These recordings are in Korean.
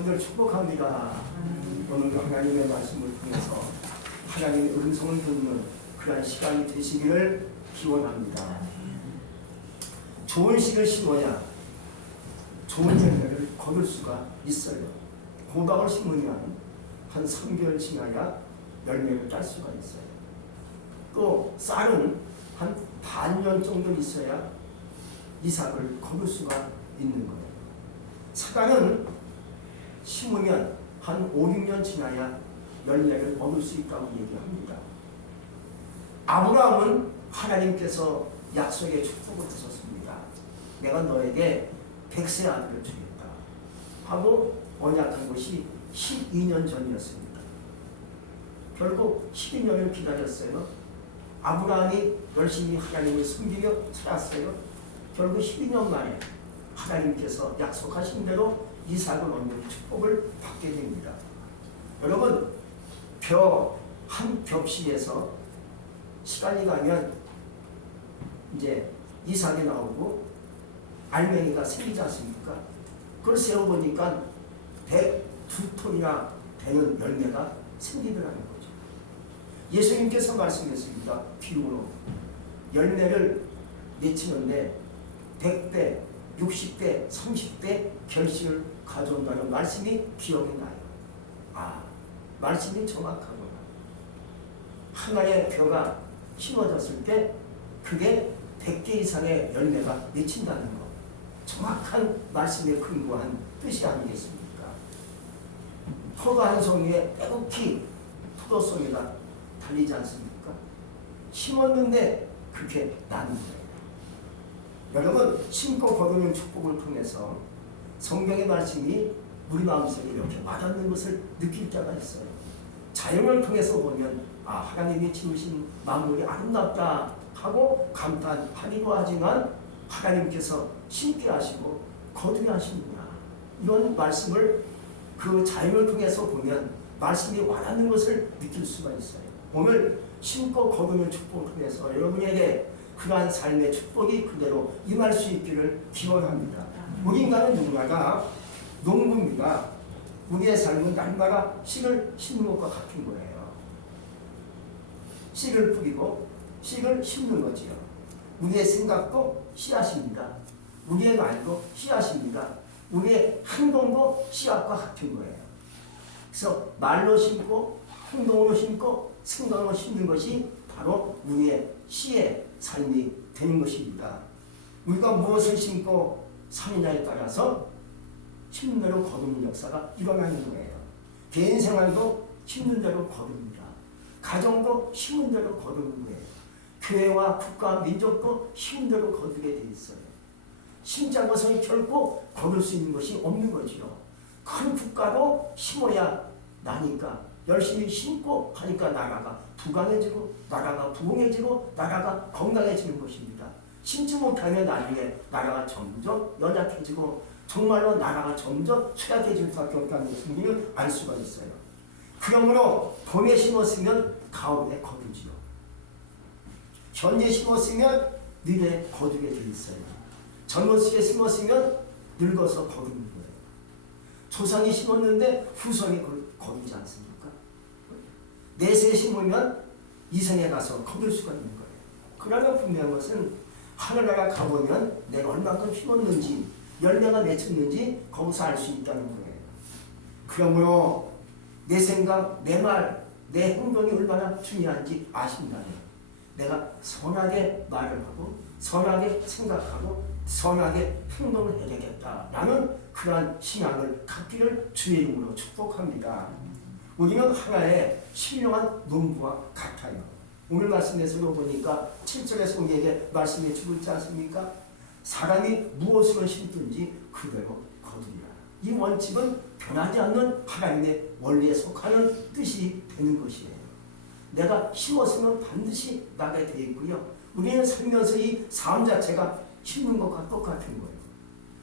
여러분들 축복합니다. 오늘도 하나님의 말씀을 통해서 하나님의 음성을 듣는 그런 시간이 되시기를 기원합니다. 좋은 씨를 심어야 좋은 열매를 거둘 수가 있어요. 호박을 심으면 한 3개월 지나야 열매를 딸 수가 있어요. 또 쌀은 한 반년 정도 있어야 이삭을 거둘 수가 있는 거예요. 사과는 심으면 한 5, 6년 지나야 열매를 얻을 수 있다고 얘기합니다. 아브라함은 하나님께서 약속의 축복을 하셨습니다. 내가 너에게 100세 아들을 주겠다 하고 언약한 것이 12년 전이었습니다. 결국 12년을 기다렸어요. 아브라함이 열심히 하나님을 섬기며 살았어요. 결국 12년 만에 하나님께서 약속하신 대로 이삭을 얻는 축복을 받게 됩니다. 여러분, 한 벽시에서 시간이 가면 이제 이삭이 나오고 알맹이가 생기지 않습니까? 그걸 세어보니까 102톤이나 되는 열매가 생기더라는 거죠. 예수님께서 말씀했습니다. 비유로 열매를 맺히는데 100대, 60대, 30대 결실을 가져온다는 말씀이 기억이 나요. 말씀이 정확하구나. 하나의 벼가 심어졌을 때 그게 100개 이상의 열매가 맺힌다는 것. 정확한 말씀에 근거한 뜻이 아니겠습니까? 포도 한 송이에 빼곡히 포도송이가 달리지 않습니까? 심었는데 그렇게 나는 거예요. 여러분, 심고 거두는 축복을 통해서 성경의 말씀이 우리 마음속에 이렇게 와닿는 것을 느낄 때가 있어요. 자연을 통해서 보면 하나님이 지으신 만물이 아름답다 하고 감탄하기도 하지만 하나님께서 심게 하시고 거두게 하시는구나, 이런 말씀을 그 자연을 통해서 보면 말씀이 와닿는 것을 느낄 수가 있어요. 오늘 심고 거두는 축복을 통해서 여러분에게 그러한 삶의 축복이 그대로 임할 수 있기를 기원합니다. 우리 인간은 누구나가 농부입니다. 우리의 삶은 날마다 씨를 심는 것과 같은 거예요. 씨를 뿌리고 씨를 심는 거지요. 우리의 생각도 씨앗입니다. 우리의 말도 씨앗입니다. 우리의 행동도 씨앗과 같은 거예요. 그래서 말로 심고 행동으로 심고 생각으로 심는 것이 바로 우리의 씨의 삶이 되는 것입니다. 우리가 무엇을 심고 사느냐에 따라서 심는 대로 거두는 역사가 일어나는 거예요. 개인 생활도 심는 대로 거둡니다. 가정도 심는 대로 거두는 거예요. 교회와 국가, 민족도 심는 대로 거두게 돼 있어요. 심지 않고서는 결코 거둘 수 있는 것이 없는 거지요. 큰 국가도 심어야 나니까, 열심히 심고 하니까 나라가 부강해지고 나라가 부흥해지고 나라가 건강해지는 것입니다. 심지 못하면 나중에 나라가 점점 연약해지고 정말로 나라가 점점 쇠약해질 수밖에 없다는 것을 알 수가 있어요. 그러므로 봄에 심었으면 가을에 거두지요. 현재 심었으면 미래에 거두게 돼 있어요. 젊었을 때 심었으면 늙어서 거두는 거예요. 조상이 심었는데 후손이 그걸 거두지 않습니까? 내세에 심으면 이생에 가서 거둘 수가 있는 거예요. 그러나 분명한 것은 하늘나라 가보면 내가 얼마큼 심었는지 열매가 맺혔는지 거기서 알 수 있다는 거예요. 그러므로 내 생각, 내 말, 내 행동이 얼마나 중요한지 아신다면 내가 선하게 말을 하고 선하게 생각하고 선하게 행동을 해야 되겠다라는 그러한 신앙을 갖기를 주의 이름으로 축복합니다. 우리는 하나의 신령한 농부와 같아요. 오늘 말씀에서도 보니까 7절에서 우리에게 말씀해 주고 있지 않습니까? 사람이 무엇을 심든지 그대로 거두리라. 이 원칙은 변하지 않는 하나님의 원리에 속하는 뜻이 되는 것이에요. 내가 심었으면 반드시 나게 되어 있고요. 우리는 살면서 이 삶 자체가 심는 것과 똑같은 거예요.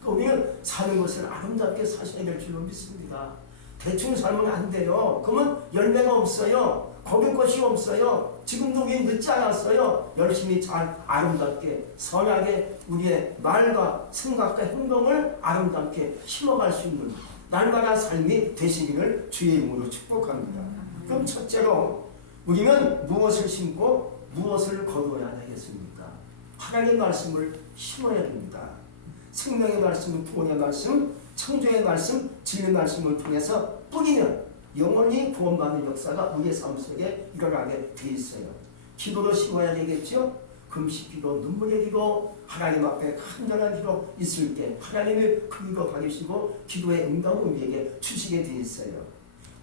그러니까 우리는 사는 것을 아름답게 사셔야 될 줄로 믿습니다. 대충 살면 안 돼요. 그러면 열매가 없어요. 거둘 것이 없어요. 지금도 우리 늦지 않았어요. 열심히 잘 아름답게 선하게 우리의 말과 생각과 행동을 아름답게 심어갈 수 있는 날마다 삶이 되시기를 주의 이름으로 축복합니다. 그럼 첫째로 우리는 무엇을 심고 무엇을 거두어야 되겠습니까? 하나님의 말씀을 심어야 됩니다. 생명의 말씀, 구원의 말씀, 창조의 말씀, 진리의 말씀을 통해서 뿌리면 영원히 구원받는 역사가 우리의 삶 속에 일어나게 돼 있어요. 기도로 심어야 되겠죠? 금식 기도, 눈물의 기도, 하나님 앞에 간절한 기도 있을 때 하나님을 그 기도 받으시고 기도의 응답을 우리에게 주시게 돼 있어요.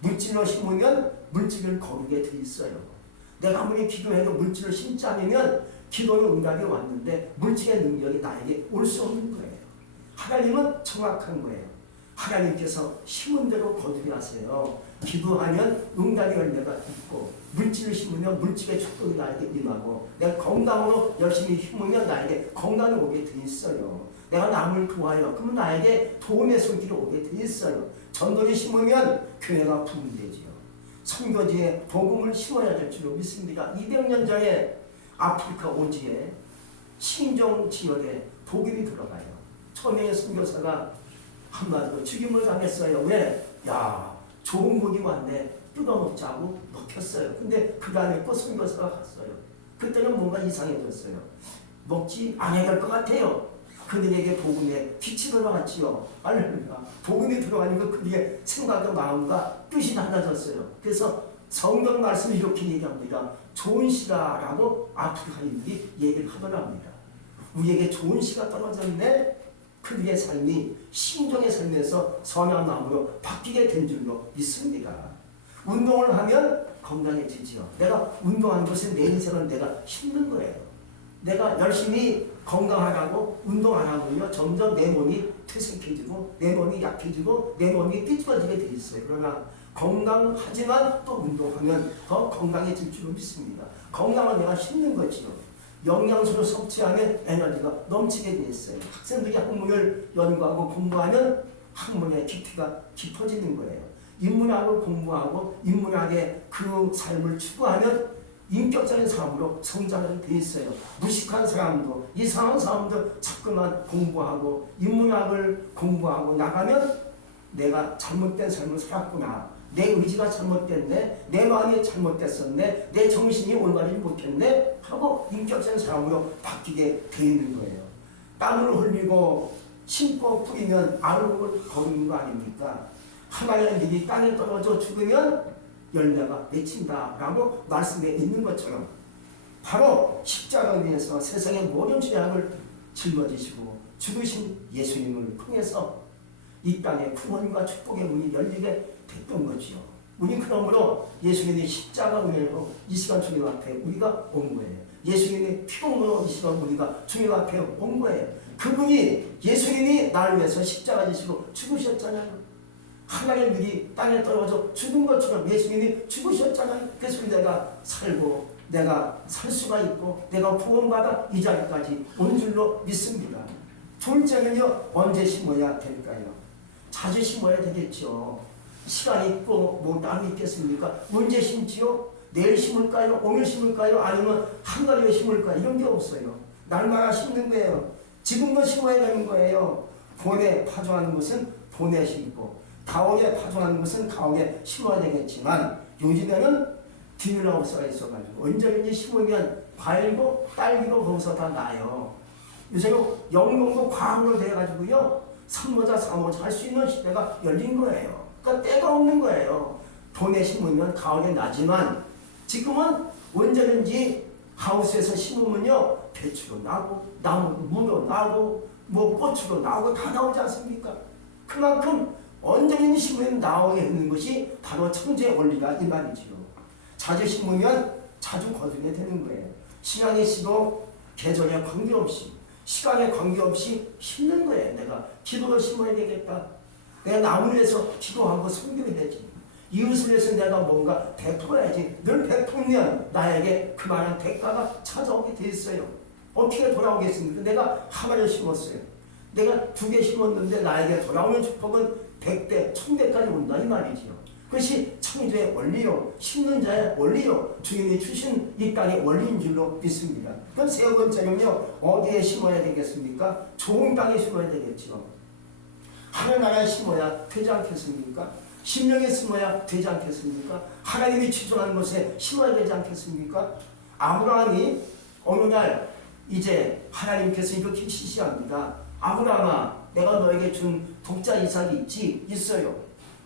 물질로 심으면 물질을 거두게 돼 있어요. 내가 아무리 기도해도 물질을 심지 않으면 기도는 응답이 왔는데 물질의 능력이 나에게 올 수 없는 거예요. 하나님은 정확한 거예요. 하나님께서 심은 대로 거두게 하세요. 기도하면 응답의 열매가 있고 물질을 심으면 물질의 축복이 나에게 임하고 내가 건강으로 열심히 힘으면 나에게 건강이 오게 돼 있어요. 내가 남을 도와요. 그러면 나에게 도움의 손길이 오게 돼 있어요. 전도를 심으면 교회가 부흥되지요. 선교지에 복음을 심어야 될 줄로 믿습니다. 200년 전에 아프리카 오지에 신종 지역에 복음이 들어가요. 처음에 선교사가 한마디로 죽임을 당했어요. 왜? 야, 좋은 고기 왔네. 뜯어먹자고 먹혔어요. 근데 그간에 또 선교사가 갔어요. 그때는 뭔가 이상해졌어요. 먹지 않아야 될 것 같아요. 그들에게 복음에 빛이 들어왔지요. 할렐루야. 복음이 들어가니까 그들의 생각과 마음과 뜻이 달라졌어요. 그래서 성경 말씀을 이렇게 얘기합니다. 좋은 시다라고 아프리카인들이 얘기를 하더랍니다. 우리에게 좋은 시가 떨어졌네. 그들의 삶이 신종의 삶에서 선한 마음으로 바뀌게 된 줄로 믿습니다. 운동을 하면 건강해지죠. 내가 운동한 것은 내 인생을 내가 힘든 거예요. 내가 열심히 건강하라고 운동 안 하고요. 점점 내 몸이 퇴색해지고 내 몸이 약해지고 내 몸이 삐뚤어지게 돼 있어요. 그러나 건강하지만 또 운동하면 더 건강해질 줄 믿습니다. 건강은 내가 힘든 거지요. 영양소를 섭취하면 에너지가 넘치게 돼 있어요. 학생들이 학문을 연구하고 공부하면 학문의 깊이가 깊어지는 거예요. 인문학을 공부하고 인문학의 그 삶을 추구하면 인격적인 사람으로 성장을 돼 있어요. 무식한 사람도 이상한 사람도 자꾸만 공부하고 인문학을 공부하고 나가면 내가 잘못된 삶을 살았구나. 내 의지가 잘못됐네. 내 마음이 잘못됐었네. 내 정신이 올바르지 못했네. 하고 인격적인 사람으로 바뀌게 돼 있는 거예요. 땀을 흘리고 심고 뿌리면 알을 거두는 거 아닙니까? 하나의 잎이 땅에 떨어져 죽으면 열매가 맺힌다라고 말씀에 있는 것처럼 바로 십자가에 위해서 세상의 모든 죄악을 짊어지시고 죽으신 예수님을 통해서 이 땅에 구원과 축복의 문이 열리게 됐던 거지요. 우리 그러므로 예수님의 십자가 은혜로 이 시간 주님 앞에 우리가 온 거예요. 예수님의 피공으로 이 시간 우리가 주님 앞에 온 거예요. 그분이 예수님이 나를 위해서 십자가 지시고 죽으셨잖아요. 하나의 일이 땅에 떨어져 죽은 것처럼 예수님이 죽으셨잖아요. 그래서 내가 살고 내가 살 수가 있고 내가 구원받아 이 자리까지 온 줄로 믿습니다. 둘째는요, 언제 심어야 될까요? 자주 심어야 되겠죠. 시간이 있고 뭐 땀이 있겠습니까? 언제 심지요? 내일 심을까요? 오늘 심을까요? 아니면 한 달에 심을까요? 이런 게 없어요. 날마다 심는 거예요. 지금도 심어야 되는 거예요. 봄에 파종하는 것은 봄에 심고 가을에 파종하는 것은 가을에 심어야 되겠지만 요즘에는 비닐하우스가 있어가지고 언제든지 심으면 과일도 딸기도 거기서 다 나요. 요새는 영농도 과학으로 돼가지고요. 3모자 4모자 할 수 있는 시대가 열린 거예요. 그러니까 때가 없는 거예요. 봄에 심으면 가을에 나지만 지금은 언제든지 하우스에서 심으면요. 배추도 나고 나무 무도 나고 뭐 고추도 나오고 다 나오지 않습니까? 그만큼 언제든지 심으면 나오게 되는 것이 바로 천재의 원리가 이 말이지요. 자주 심으면 자주 거두게 되는 거예요. 시간이 시도 계절에 관계없이 시간에 관계없이 심는 거예요. 내가 기도로 심어야 되겠다. 내가 남을 위해서 기도하고 섬겨야 되지. 이웃을 위해서 내가 뭔가 베풀어야지. 늘 베풀면 나에게 그만한 대가가 찾아오게 돼 있어요. 어떻게 돌아오겠습니까? 내가 하나를 심었어요. 내가 2개 심었는데 나에게 돌아오는 축복은 100배, 1000배까지 온다 이 말이지요. 그것이 창조의 원리요, 심는 자의 원리요, 주님이 주신 이 땅의 원리인 줄로 믿습니다. 그럼 세 번째는요, 어디에 심어야 되겠습니까? 좋은 땅에 심어야 되겠죠. 하나님 나라에 심어야 되지 않겠습니까? 심령에 심어야 되지 않겠습니까? 하나님이 지정한 곳에 심어야 되지 않겠습니까? 아브라함이 어느 날 이제 하나님께서 이렇게 지시합니다. 아브라함아, 내가 너에게 준 독자 이삭이 있어요.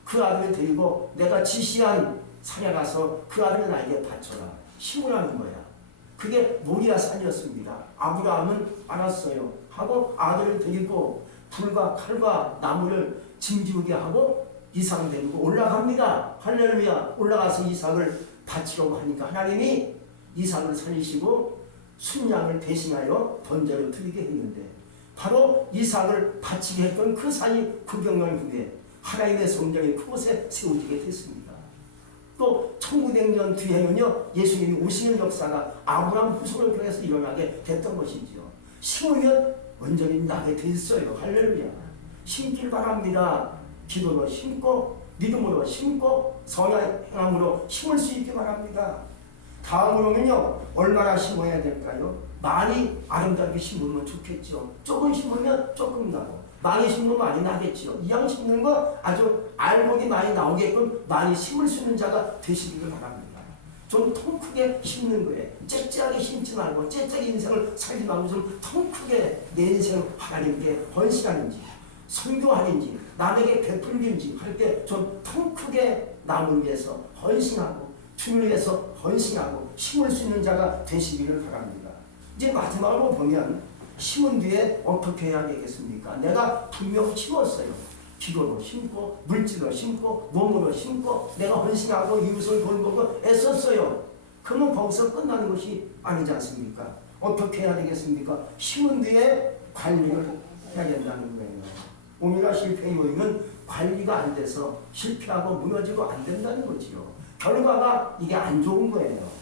그 아들을 데리고 내가 지시한 산에 가서 그 아들을 나에게 바쳐라. 심으라는 거야. 그게 모리아 산이었습니다. 아브라함은 알았어요. 하고 아들을 데리고 불과 칼과 나무를 짐지우게 하고 이삭을 데리고 올라갑니다. 할렐루야. 올라가서 이삭을 바치려고 하니까 하나님이 이삭을 살리시고 순양을 대신하여 번제로 드리게 했는데 바로 이삭을 바치게 했던 그 산이 900년 후에 하나님의 성전이 그곳에 세워지게 됐습니다. 또 1900년 뒤에는요, 예수님이 오시는 역사가 아브라함 후손을 통해서 일어나게 됐던 것이지요. 심으면 온전히 나게 돼 있어요. 할렐루야. 심길 바랍니다. 기도로 심고 믿음으로 심고 선한 행함으로 심을 수 있기 바랍니다. 다음으로는요, 얼마나 심어야 될까요? 많이 아름답게 심으면 좋겠죠. 조금 심으면 조금 나고 많이 심으면 많이 나겠죠. 이왕 심는 거 아주 알곡이 많이 나오게끔 많이 심을 수 있는 자가 되시기를 바랍니다. 좀 통 크게 심는 거예요. 째째하게 심지 말고 째째하게 인생을 살지 말고 좀 통 크게 내 인생을 하나님께 헌신하는지 선교하는지 남에게 베풀는지 할 때 좀 통 크게 남을 위해서 헌신하고 주를 위해서 헌신하고 심을 수 있는 자가 되시기를 바랍니다. 이제 마지막으로 보면 심은 뒤에 어떻게 해야 되겠습니까? 내가 분명 심었어요. 기도로 심고 물질로 심고 몸으로 심고 내가 헌신하고 이웃을 돌보고 애썼어요. 그러면 거기서 끝나는 것이 아니지 않습니까? 어떻게 해야 되겠습니까? 심은 뒤에 관리를 해야 된다는 거예요. 오미가 실패의 요인은 관리가 안 돼서 실패하고 무너지고 안 된다는 거지요. 결과가 이게 안 좋은 거예요.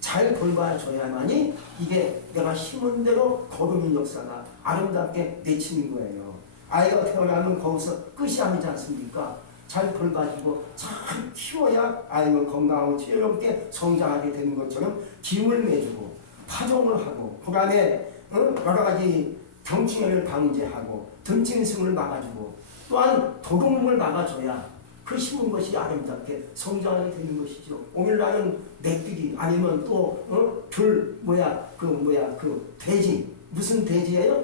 잘 돌봐줘야만이 이게 내가 심은 대로 거두는 역사가 아름답게 맺히는 거예요. 아이가 태어나면 거기서 끝이 아니지 않습니까? 잘 돌봐주고 잘 키워야 아이가 건강하고 지혜롭게 성장하게 되는 것처럼 기운을 내주고 파종을 하고 그 안에 여러 가지 경충혈을 방제하고 등짐승을 막아주고 또한 도둑놈을 막아줘야 그 심은 것이 아름답게 성장하게 되는 것이죠. 오늘날은 메뚜기 아니면 또 돼지 무슨 돼지예요?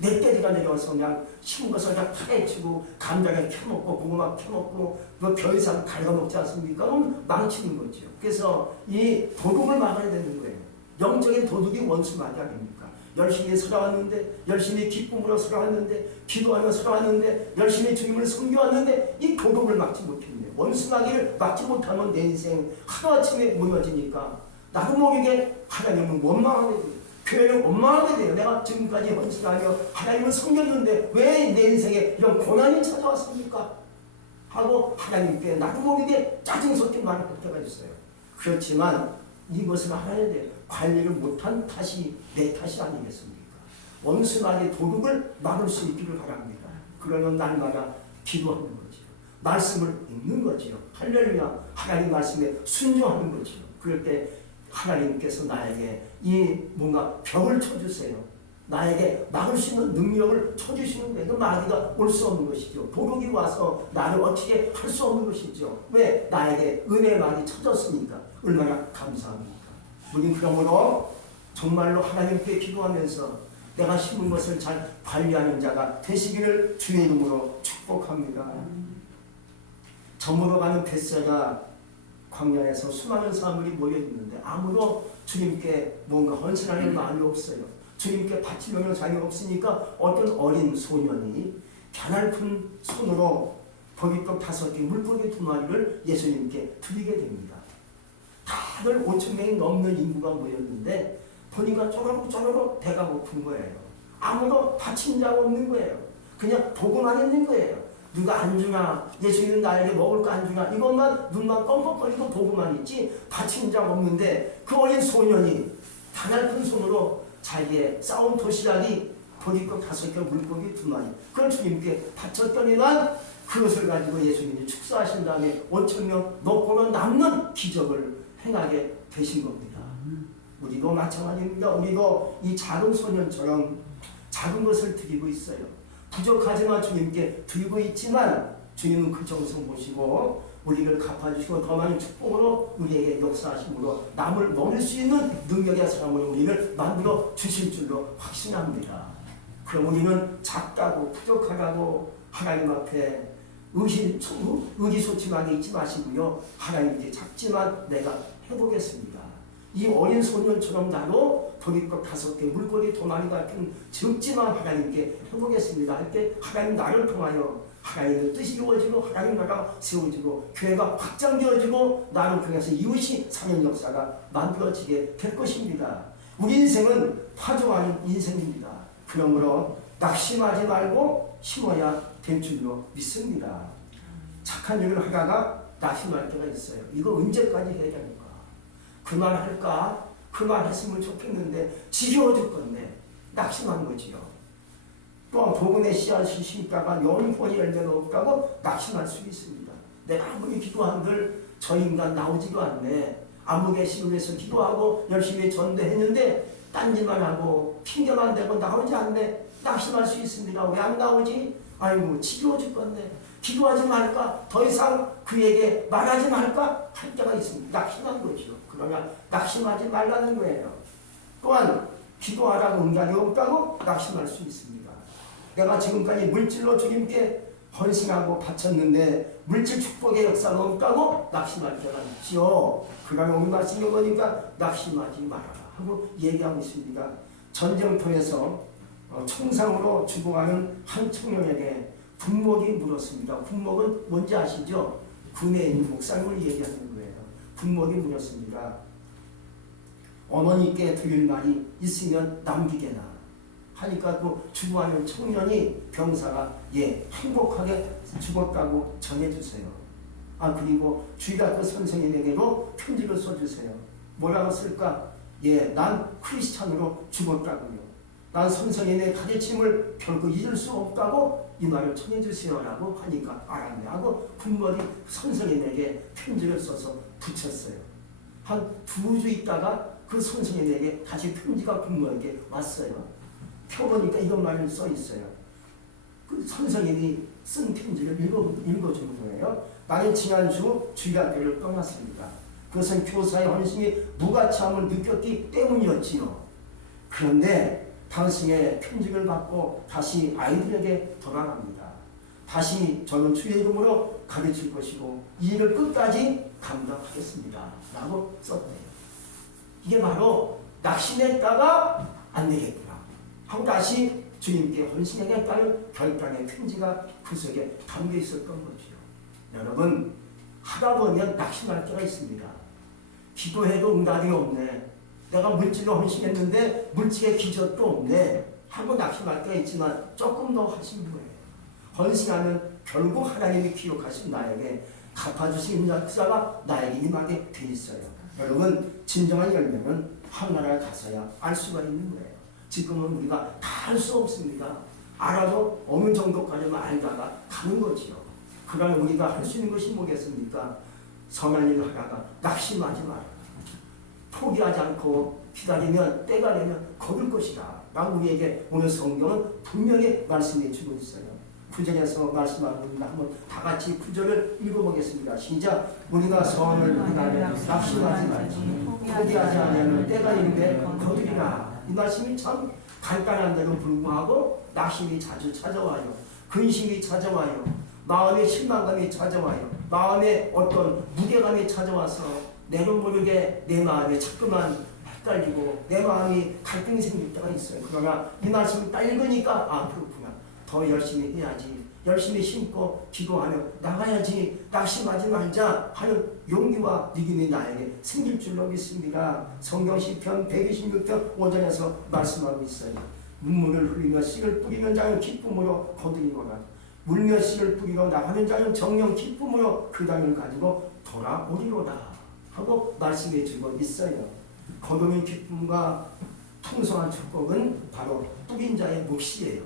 멧돼지가 내려와서 그냥 심은 것을 그냥 파헤치고 감자를 캐먹고 고구마 캐먹고 별이상 갉아먹지 않습니까? 그럼 망치는 거죠. 그래서 이 도둑을 막아야 되는 거예요. 영적인 도둑이 원수마귀 아닙니까? 열심히 살아왔는데 열심히 기쁨으로 살아왔는데 기도하며 살아왔는데 열심히 주님을 섬겨왔는데 이 도둑을 막지 못했네요. 원수마귀를 막지 못하면 내 인생 하루아침에 무너지니까 나도 모르게 하나님은 원망하게 돼요. 교회를 원망하게 돼요. 내가 지금까지 헌신하며 하나님을 섬겼는데 왜 내 인생에 이런 고난이 찾아왔습니까? 하고 하나님께 나도 모르게 짜증 섞인 말을 할 때가 있어요. 그렇지만 이것을 알아야 돼요. 관리를 못한 탓이 내 탓이 아니겠습니까? 원수마귀 도둑을 막을 수 있기를 바랍니다. 그러면 날마다 기도하는 거지요. 말씀을 읽는 거지요. 할렐루야. 하나님 말씀에 순종하는 거지요. 그럴 때 하나님께서 나에게 이 뭔가 벽을 쳐주세요. 나에게 막을 수 있는 능력을 쳐주시는 거예요. 그 마귀가 올 수 없는 것이죠. 도둑이 와서 나를 어떻게 할 수 없는 것이죠. 왜? 나에게 은혜의 막이 쳐졌으니까. 얼마나 감사합니까? 우리 그러므로 정말로 하나님께 기도하면서 내가 심은 것을 잘 관리하는 자가 되시기를 주의 이름으로 축복합니다. 저물어 가는 뱃새가 광야에서 수많은 사람들이 모여있는데 아무도 주님께 뭔가 헌신하는 마음이 없어요. 주님께 바치려는 자리가 없으니까 어떤 어린 소년이 가냘픈 손으로 버깃돌 5개, 물고기 2마리를 예수님께 드리게 됩니다. 다들 5,000명이 넘는 인구가 모였는데 보니까 쪼르륵 배가 고픈 거예요. 아무도 바친 자가 없는 거예요. 그냥 보고만 있는 거예요. 누가 안 주나, 예수님은 나에게 먹을 거 안 주나, 이것만 눈만 껌껌거리고 보고만 있지 바친 자가 없는데 그 어린 소년이 가냘픈 손으로 자기의 싸운 도시락이 보리꽃 5개, 물고기 2마리 그걸 주님께 바쳤더니만 그것을 가지고 예수님이 축사하신 다음에 5,000명 먹고는 남는 기적을 행하게 되신 겁니다. 우리도 마찬가지입니다. 우리도 이 작은 소년처럼 작은 것을 드리고 있어요. 부족하지만 주님께 드리고 있지만 주님은 그 정성 보시고 우리를 갚아주시고 더 많은 축복으로 우리에게 역사하심으로 남을 먹일 수 있는 능력의 사람으로 우리를 만들어 주실 줄로 확신합니다. 그럼 우리는 작다고 부족하다고 하나님 앞에 의기소침하게 있지 마시고요. 하나님 이제 작지만 내가 해보겠습니다. 이 어린 소년처럼 나도 보리떡 5개 물고기 2마리 같은 적지만 하나님께 해보겠습니다 할 때 하나님 나를 통하여 하나님의 뜻이 이루어지고 하나님 나라가 세워지고 교회가 확장되어지고 나를 통해서 이웃이 사는 역사가 만들어지게 될 것입니다. 우리 인생은 파종하는 인생입니다. 그러므로 낙심하지 말고 심어야 될 줄로 믿습니다. 착한 일을 하다가 낙심할 때가 있어요. 이거 언제까지 해야 됩니까? 그만할까? 그만했으면 좋겠는데 지겨워 죽겠네. 낙심한 거지요. 또한 복음의 씨앗이 심다가 영혼이 열매가 없다고 낙심할 수 있습니다. 내가 아무리 기도한들 저 인간 나오지도 않네. 암흑의 위해서 기도하고 열심히 전도했는데 딴짓만 하고 핑계만 대고 나오지 않네. 낙심할 수 있습니다. 왜 안 나오지? 아이고 지겨워 죽겠네. 기도하지 말까? 더 이상 그에게 말하지 말까? 할 때가 있습니다. 낙심한 거죠. 그러나 낙심하지 말라는 거예요. 또한 기도하라고 응답이 없다고 낙심할 수 있습니다. 내가 지금까지 물질로 주님께 헌신하고 바쳤는데 물질 축복의 역사가 없다고 낙심할 때가 있지요. 그러나 오늘 말씀을 보니까 낙심하지 말아라 하고 얘기하고 있습니다. 전쟁터에서 총상으로 죽어가는 한 청년에게 군목이 물었습니다. 군목은 뭔지 아시죠? 군에 있는 목사님을 얘기하는 거예요. 군목이 물었습니다. 어머니께 드릴 말이 있으면 남기게나 하니까 그 죽어가는 청년이 병사가 행복하게 죽었다고 전해주세요. 그리고 주일학교 선생님에게도 편지를 써주세요. 뭐라고 쓸까? 난 크리스찬으로 죽었다고요. 난 선생님의 가르침을 결코 잊을 수 없다고 이 말을 전해주세요 라고 하니까 알았네 하고 군목이 선생님에게 편지를 써서 붙였어요. 한 2주 있다가 그 선생님에게 다시 편지가 군목에게 왔어요. 펴보니까 이런 말이 써 있어요. 그 선생님이 쓴 편지를 읽어주는 거예요. 나는 지난주 주일학교를 떠났습니다. 그것은 교사의 헌신이 무가치함을 느꼈기 때문이었지요. 그런데 당신의 편지를 받고 다시 아이들에게 돌아갑니다. 다시 저는 주의 이름으로 가르칠 것이고 이 일을 끝까지 감당하겠습니다 라고 썼대요. 이게 바로 낙심했다가 안 되겠구나 하고 다시 주님께 헌신하겠다는 결단의 편지가 그 속에 담겨 있었던 거죠. 여러분, 하다 보면 낙심할 때가 있습니다. 기도해도 응답이 없네. 내가 물질로 헌신했는데 물질의 기적도 없네 하고 낙심할 때가 있지만 조금 더 하시는 거예요. 헌신하면 결국 하나님이 기록하신 나에게 갚아주신 역사가 나에게 임하게 돼 있어요. 여러분, 진정한 열매는 하나나라에 가서야 알 수가 있는 거예요. 지금은 우리가 다 알 수 없습니다. 알아도 어느 정도까지만 알다가 가는 거지요. 그러나 우리가 할 수 있는 것이 뭐겠습니까? 선한 일을 하다가 낙심하지 마라. 포기하지 않고 기다리면 때가 되면 거둘 것이다 라고 우리에게 오늘 성경은 분명히 말씀해 주고 있어요. 구절에서 말씀합니다. 한번 다 같이 구절을 읽어보겠습니다. 시작. 우리가 선을 행하면 낙심하지 말지 포기하지 않으면 때가 있는데 거두리라. 이 말씀이 참 간단한데도 불구하고 낙심이 자주 찾아와요. 근심이 찾아와요. 마음의 실망감이 찾아와요. 마음에 어떤 무게감이 찾아와서 내도 모르게 내 마음이 자꾸만 헷갈리고 내 마음이 갈등이 생길 때가 있어요. 그러나 이 말씀을 딱 읽으니까 그렇구나. 더 열심히 해야지. 열심히 심고 기도하며 나가야지. 낙심하지 말자 하는 용기와 믿음이 나에게 생길 줄로 믿습니다. 성경 시편 126편 5절에서 말씀하고 있어요. 눈물을 흘리며 씨를 뿌리는 자는 기쁨으로 거두리거나 물며 씨를 뿌리고 나가는 자는 정령 기쁨으로 그 땅을 가지고 돌아오리로다 하고 말씀해 주고 있어요. 거두는 기쁨과 풍성한 축복은 바로 뿌린 자의 몫이에요.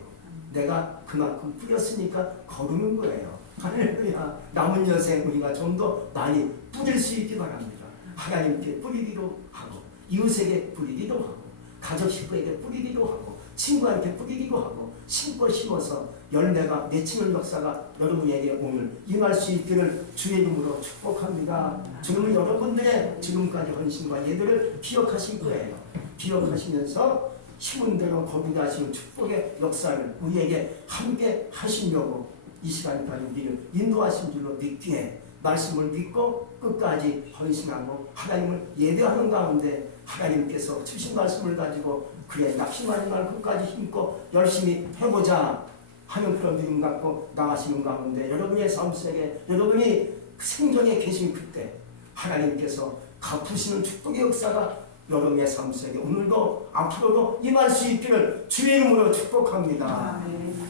내가 그만큼 뿌렸으니까 거두는 거예요. 할렐루야. 남은 여생 우리가 좀 더 많이 뿌릴 수 있기 바랍니다. 하나님께 뿌리기도 하고 이웃에게 뿌리기도 하고 가족 식구에게 뿌리기도 하고 친구한테 뿌리기도 하고 심고 심어서 열매가 맺히는 역사가 여러분에게 오늘 임할 수 있기를 주의 이름으로 축복합니다. 주님은 여러분들의 지금까지 헌신과 예들을 기억하실 거예요. 기억하시면서 심은 대로 거두다시는 축복의 역사를 우리에게 함께 하시려고 이 시간까지 우리를 인도하신 줄로 믿기에 말씀을 믿고 끝까지 헌신하고 하나님을 예배하는 가운데 하나님께서 주신 말씀을 가지고 그래 낙심하지 말고 끝까지 힘고 열심히 해보자 하는 그런 믿음 갖고 나가시는 가운데 여러분의 삶 속에 여러분이 생존에 계신 그때 하나님께서 갚으시는 축복의 역사가 여러분의 삶 속에 오늘도 앞으로도 임할 수 있기를 주의 이름으로 축복합니다.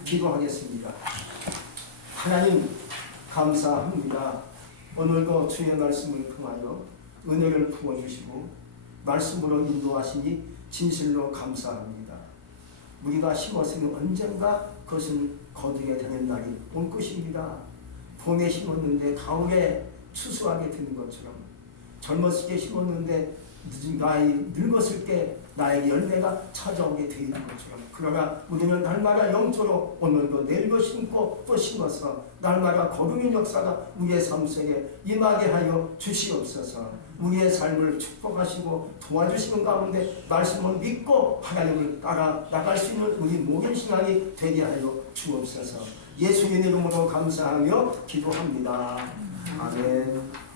기도하겠습니다. 하나님 감사합니다. 오늘도 주의 말씀을 통하여 은혜를 부어주시고 말씀으로 인도하시니 진실로 감사합니다. 우리가 심었으면 언젠가 그것을 거두게 되는 날이 올 것입니다. 봄에 심었는데 가을에 추수하게 되는 것처럼 젊었을 때 심었는데 늙었을 때 나에게 열매가 찾아오게 되는 것처럼 그러나 우리는 날마다 영적으로 오늘도 내일도 심고 또 심어서 날마다 거두는 역사가 우리의 삶 속에 임하게 하여 주시옵소서. 우리의 삶을 축복하시고 도와주시는 가운데 말씀을 믿고 하나님을 따라 나갈 수 있는 우리 모든 신앙이 되게 하여 주옵소서. 예수님의 이름으로 감사하며 기도합니다. 아멘.